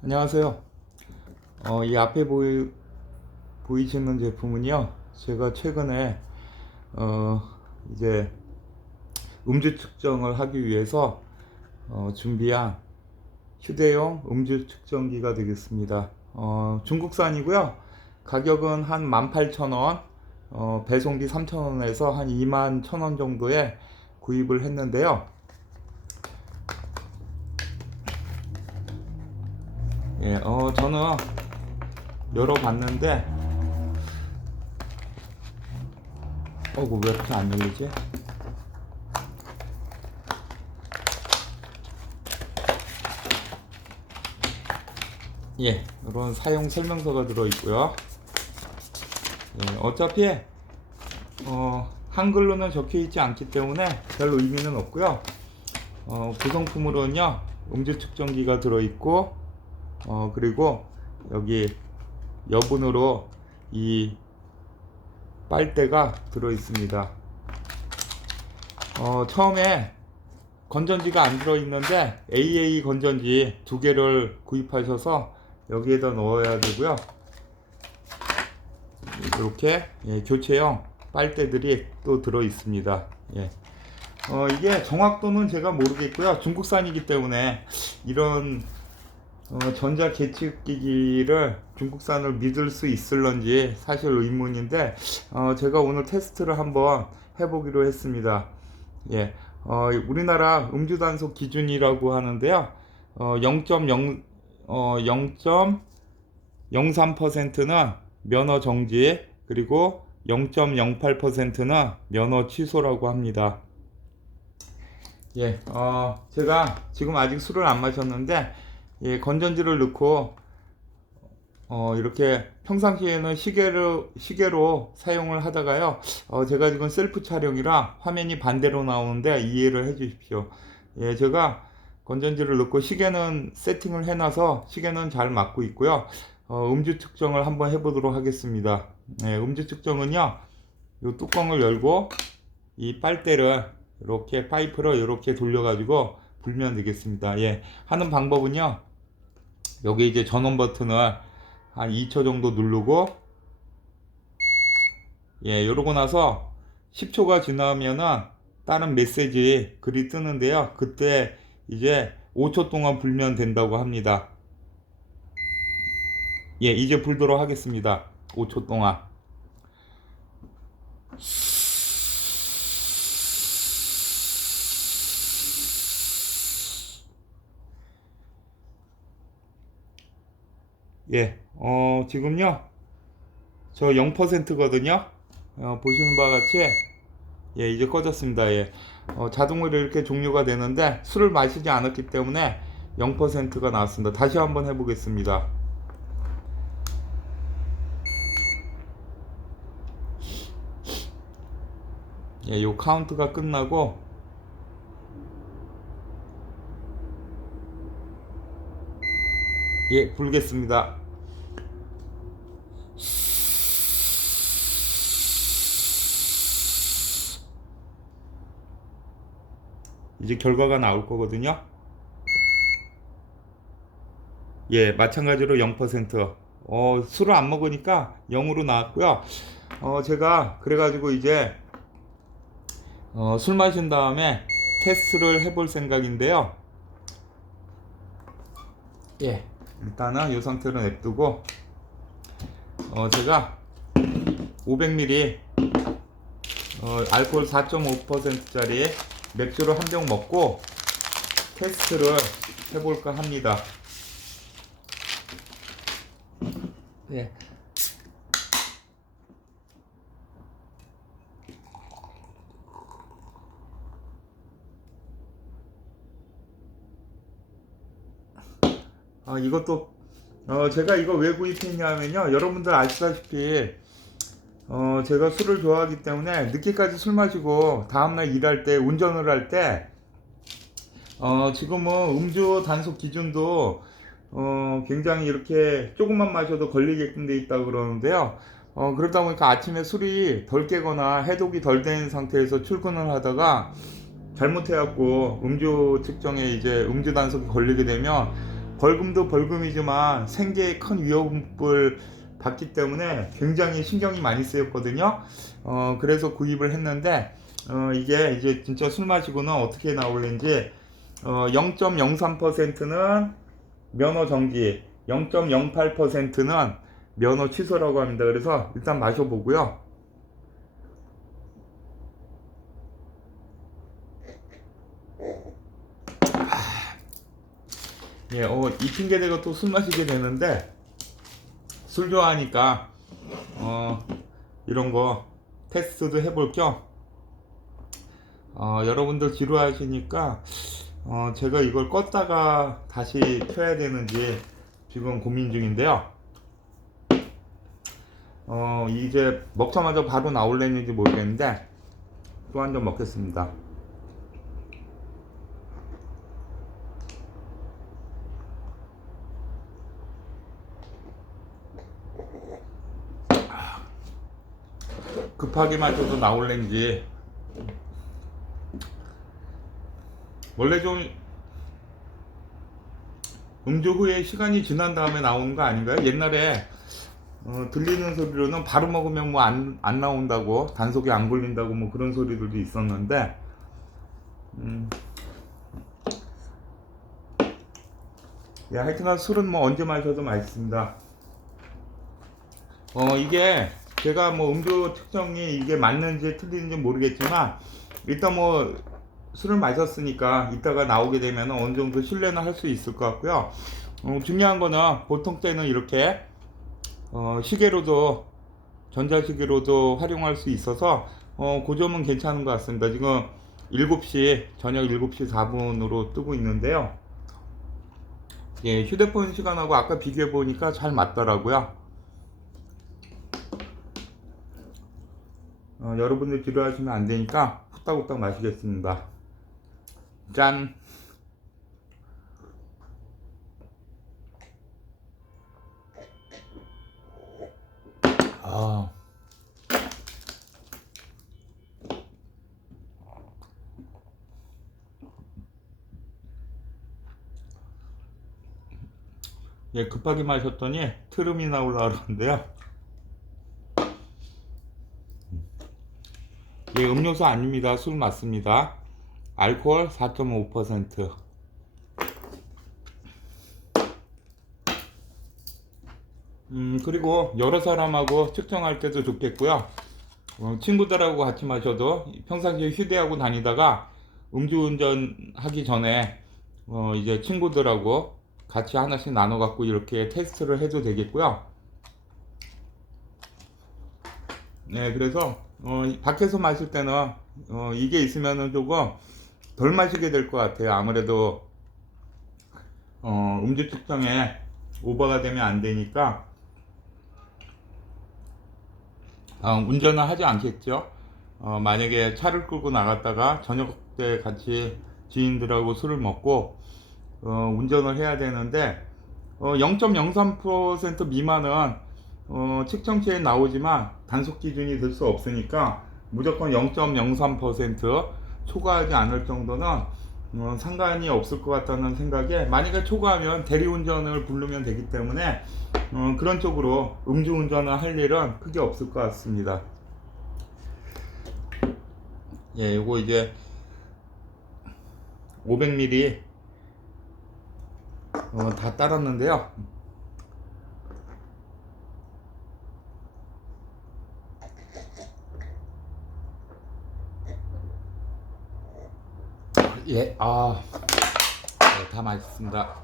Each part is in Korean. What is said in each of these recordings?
안녕하세요. 어, 이 앞에 보이, 보이시는 제품은요, 제가 최근에, 어, 이제 음주 측정을 하기 위해서, 어, 준비한 휴대용 음주 측정기가 되겠습니다. 어, 중국산이고요. 가격은 한 18,000원, 어, 배송비 3,000원에서 한 21,000원 정도에 구입을 했는데요. 예, 어, 저는 열어봤는데, 어구, 왜 이렇게 안 열리지? 예, 이런 사용 설명서가 들어있고요. 예, 어차피, 어, 한글로는 적혀 있지 않기 때문에 별 의미는 없고요. 어, 구성품으로는요, 음주 측정기가 들어있고, 어, 그리고 여기 여분으로 이 빨대가 들어 있습니다. 어, 처음에 건전지가 안 들어 있는데 AA 건전지 두 개를 구입하셔서 여기에다 넣어야 되고요. 이렇게 예, 교체형 빨대들이 또 들어 있습니다. 예. 어, 이게 정확도는 제가 모르겠고요. 중국산이기 때문에 이런 어, 전자 계측기기를 중국산을 믿을 수 있을런지 사실 의문인데 어, 제가 오늘 테스트를 한번 해보기로 했습니다. 예, 어, 우리나라 음주 단속 기준이라고 하는데요. 어, 0.0 어, 0.03%는 면허 정지 그리고 0.08%는 면허 취소라고 합니다. 예, 어, 제가 지금 아직 술을 안 마셨는데 예, 건전지를 넣고 어, 이렇게 평상시에는 시계로 시계로 사용을 하다가요. 어, 제가 지금 셀프 촬영이라 화면이 반대로 나오는데 이해를 해 주십시오. 예, 제가 건전지를 넣고 시계는 세팅을 해놔서 시계는 잘 맞고 있고요. 어, 음주 측정을 한번 해보도록 하겠습니다. 예, 음주 측정은요. 이 뚜껑을 열고 이 빨대를 이렇게 파이프를 이렇게 돌려가지고 불면 되겠습니다. 예, 하는 방법은요. 여기 이제 전원 버튼을 한 2초 정도 누르고 예, 이러고 나서 10초가 지나면은 다른 메시지 글이 뜨는데요. 그때 이제 5초 동안 불면 된다고 합니다. 예, 이제 불도록 하겠습니다. 5초 동안. 예, 어, 지금요, 저 0%거든요. 어, 보시는 바와 같이, 예, 이제 꺼졌습니다. 예. 어, 자동으로 이렇게 종료가 되는데, 술을 마시지 않았기 때문에 0%가 나왔습니다. 다시 한번 해보겠습니다. 예, 요 카운트가 끝나고, 예, 불겠습니다. 이제 결과가 나올 거거든요. 예, 마찬가지로 0%. 어, 술을 안 먹으니까 0으로 나왔고요. 어, 제가 그래가지고 이제 어, 술 마신 다음에 테스트를 해볼 생각인데요. 예, 일단은 이 상태로 냅두고 어, 제가 500ml 어, 알코올 4.5%짜리 맥주를 한 병 먹고 테스트를 해볼까 합니다. 예. 아, 이것도 어, 제가 이거 왜 구입했냐면요. 여러분들 아시다시피 어, 제가 술을 좋아하기 때문에 늦게까지 술 마시고 다음날 일할 때 운전을 할 때 어, 지금은 음주 단속 기준도 어, 굉장히 이렇게 조금만 마셔도 걸리게끔 돼 있다고 그러는데요. 어, 그러다 보니까 아침에 술이 덜 깨거나 해독이 덜 된 상태에서 출근을 하다가 잘못해갖고 음주 측정에 이제 음주 단속이 걸리게 되면 벌금도 벌금이지만 생계에 큰 위협을 받기 때문에 굉장히 신경이 많이 쓰였거든요. 어, 그래서 구입을 했는데 어, 이게 이제 진짜 술 마시고는 어떻게 나올는지 어, 0.03%는 면허 정지, 0.08%는 면허 취소라고 합니다. 그래서 일단 마셔보고요. 예, 어, 이 핑계 대고 또 술 마시게 되는데 술 좋아하니까 어, 이런 거 테스트도 해볼 겸 어, 여러분들 지루하시니까 어, 제가 이걸 껐다가 다시 켜야 되는지 지금 고민 중인데요. 어, 이제 먹자마자 바로 나올랬는지 모르겠는데 또 한 잔 먹겠습니다. 급하게 마셔도 나올렌지 원래 좀 음주 후에 시간이 지난 다음에 나오는 거 아닌가요? 옛날에 어, 들리는 소리로는 바로 먹으면 뭐 안 안 나온다고 단속에 안 걸린다고 뭐 그런 소리들도 있었는데 음. 야, 하여튼간 술은 뭐 언제 마셔도 맛있습니다. 어, 이게 제가 뭐 음주 특정이 이게 맞는지 틀리는지 모르겠지만 일단 뭐 술을 마셨으니까 이따가 나오게 되면 어느 정도 신뢰는 할 수 있을 것 같고요. 어, 중요한 거는 보통 때는 이렇게 어, 시계로도 전자시계로도 활용할 수 있어서 어, 그 점은 괜찮은 것 같습니다. 지금 7시 저녁 7시 4분으로 뜨고 있는데요. 예, 휴대폰 시간하고 아까 비교해 보니까 잘 맞더라고요. 어, 여러분들 지루하시면 안 되니까 후딱후딱 마시겠습니다. 짠! 아. 예, 급하게 마셨더니 트름이 나올라 그러는데요. 예, 음료수 아닙니다. 술 맞습니다. 알코올 4.5%. 음, 그리고 여러 사람하고 측정할 때도 좋겠고요. 어, 친구들하고 같이 마셔도 평상시에 휴대하고 다니다가 음주운전 하기 전에 어, 이제 친구들하고 같이 하나씩 나눠 갖고 이렇게 테스트를 해도 되겠고요. 네, 그래서 어, 밖에서 마실 때는 어, 이게 있으면은 조금 덜 마시게 될 것 같아요. 아무래도 어, 음주 측정에 오버가 되면 안 되니까 어, 운전은 하지 않겠죠. 어, 만약에 차를 끌고 나갔다가 저녁 때 같이 지인들하고 술을 먹고 어, 운전을 해야 되는데 어, 0.03% 미만은 어, 측정치에 나오지만 단속 기준이 될 수 없으니까 무조건 0.03% 초과하지 않을 정도는 어, 상관이 없을 것 같다는 생각에 만약에 초과하면 대리운전을 부르면 되기 때문에 어, 그런 쪽으로 음주운전을 할 일은 크게 없을 것 같습니다. 예, 이거 이제 500ml 어, 다 따랐는데요. 예, 아, 네, 다 맛있습니다.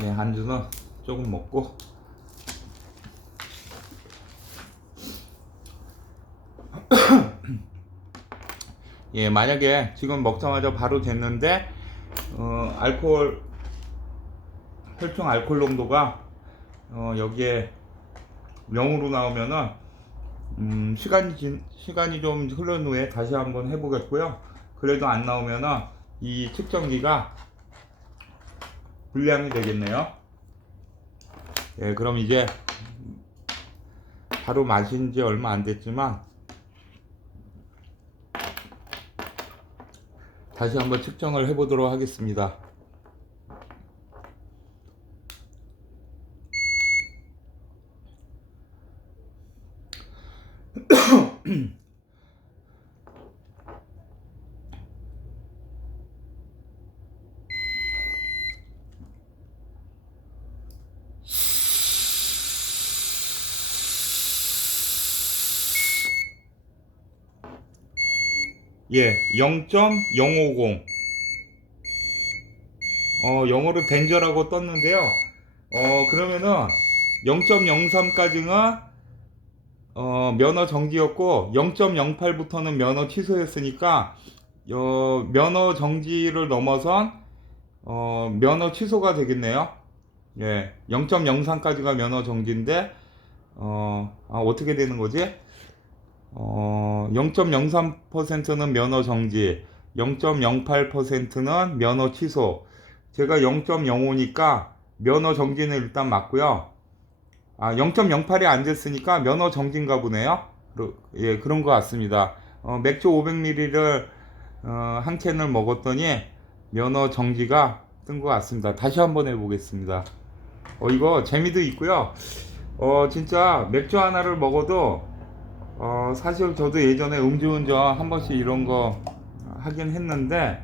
예, 안주는 조금 먹고. 예, 만약에 지금 먹자마자 바로 됐는데, 어, 알코올, 혈중 알코올 농도가, 어, 여기에 0으로 나오면은, 음, 시간이, 지, 시간이 좀 흐른 후에 다시 한번 해보겠고요. 그래도 안 나오면은, 이 측정기가 불량이 되겠네요. 예, 그럼 이제 바로 마신 지 얼마 안 됐지만 다시 한번 측정을 해보도록 하겠습니다. 예, 0.050. 어, 영어로 덴저라고 떴는데요. 어, 그러면은 0.03까지가 어, 면허 정지였고 0.08부터는 면허 취소였으니까 어, 면허 정지를 넘어선 어, 면허 취소가 되겠네요. 예, 0.03까지가 면허 정지인데 어, 아, 어떻게 되는 거지? 어, 0.03%는 면허 정지, 0.08%는 면허 취소. 제가 0.05니까 면허 정지는 일단 맞고요. 아, 0.08이 안 됐으니까 면허 정지인가 보네요. 그- 예, 그런 것 같습니다. 어, 맥주 500ml를 어, 한 캔을 먹었더니 면허 정지가 뜬 것 같습니다. 다시 한번 해보겠습니다. 어, 이거 재미도 있고요. 어, 진짜 맥주 하나를 먹어도 어, 사실 저도 예전에 음주운전 한 번씩 이런 거 하긴 했는데,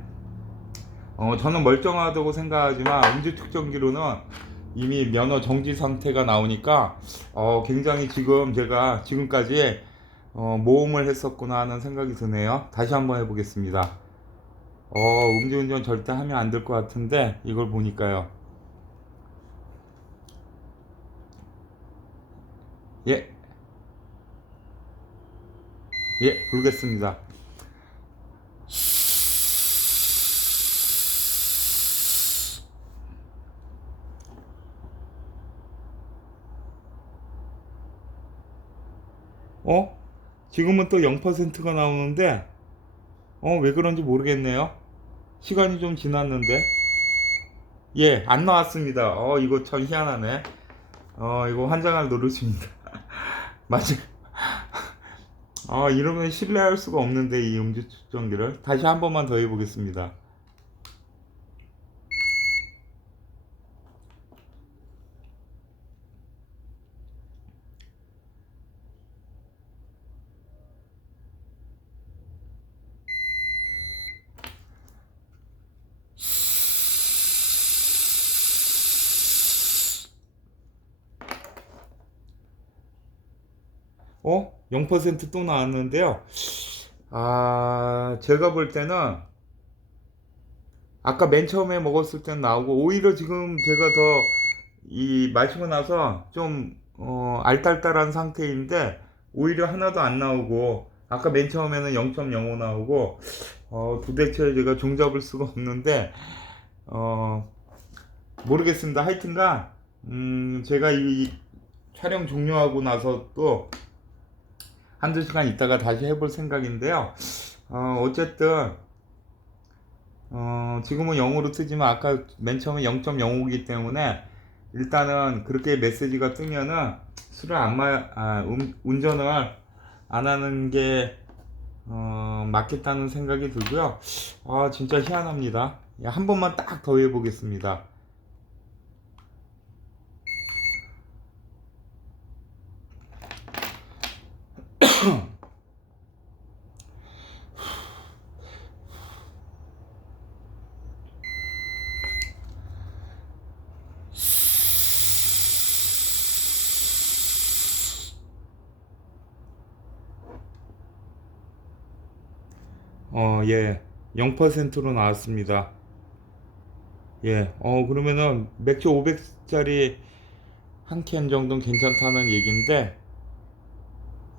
어, 저는 멀쩡하다고 생각하지만 음주 측정기로는 이미 면허 정지 상태가 나오니까, 어, 굉장히 지금 제가 지금까지 어, 모험을 했었구나 하는 생각이 드네요. 다시 한번 해보겠습니다. 어, 음주운전 절대 하면 안 될 것 같은데, 이걸 보니까요. 예, 예, 불겠습니다. 어? 지금은 또 0%가 나오는데, 어, 왜 그런지 모르겠네요. 시간이 좀 지났는데. 예, 안 나왔습니다. 어, 이거 참 희한하네. 어, 이거 환장할 노릇입니다. 맞아. 아, 이러면 신뢰할 수가 없는데, 이 음주 측정기를. 다시 한 번만 더 해보겠습니다. 어? 0%또 나왔는데요. 아, 제가 볼 때는 아까 맨 처음에 먹었을 땐 나오고 오히려 지금 제가 더 이 마시고 나서 좀 어, 알딸딸한 상태인데 오히려 하나도 안 나오고 아까 맨 처음에는 0.05 나오고 어, 도대체 제가 종잡을 수가 없는데 어, 모르겠습니다. 하여튼간 음, 제가 이 촬영 종료하고 나서 또 한두 시간 있다가 다시 해볼 생각인데요. 어, 어쨌든, 어, 지금은 0으로 뜨지만 아까 맨 처음에 0.05이기 때문에 일단은 그렇게 메시지가 뜨면은 술을 안 마, 아, 음, 운전을 안 하는 게, 어, 맞겠다는 생각이 들고요. 아, 진짜 희한합니다. 예, 한 번만 딱 더 해보겠습니다. 어, 예. 0%로 나왔습니다. 예. 어, 그러면은 맥주 500짜리 한 캔 정도는 괜찮다는 얘기인데,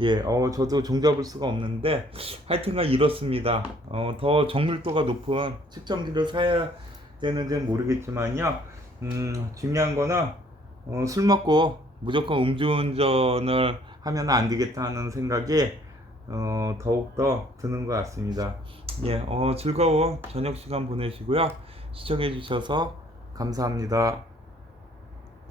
예. 어, 저도 종잡을 수가 없는데, 하여튼간 이렇습니다. 어, 더 정밀도가 높은 측정기를 사야 되는지는 모르겠지만요. 음, 중요한 거는, 어, 술 먹고 무조건 음주운전을 하면 안 되겠다는 생각이 어, 더욱더 드는 것 같습니다. 예, 어, 즐거운 저녁 시간 보내시고요. 시청해 주셔서 감사합니다.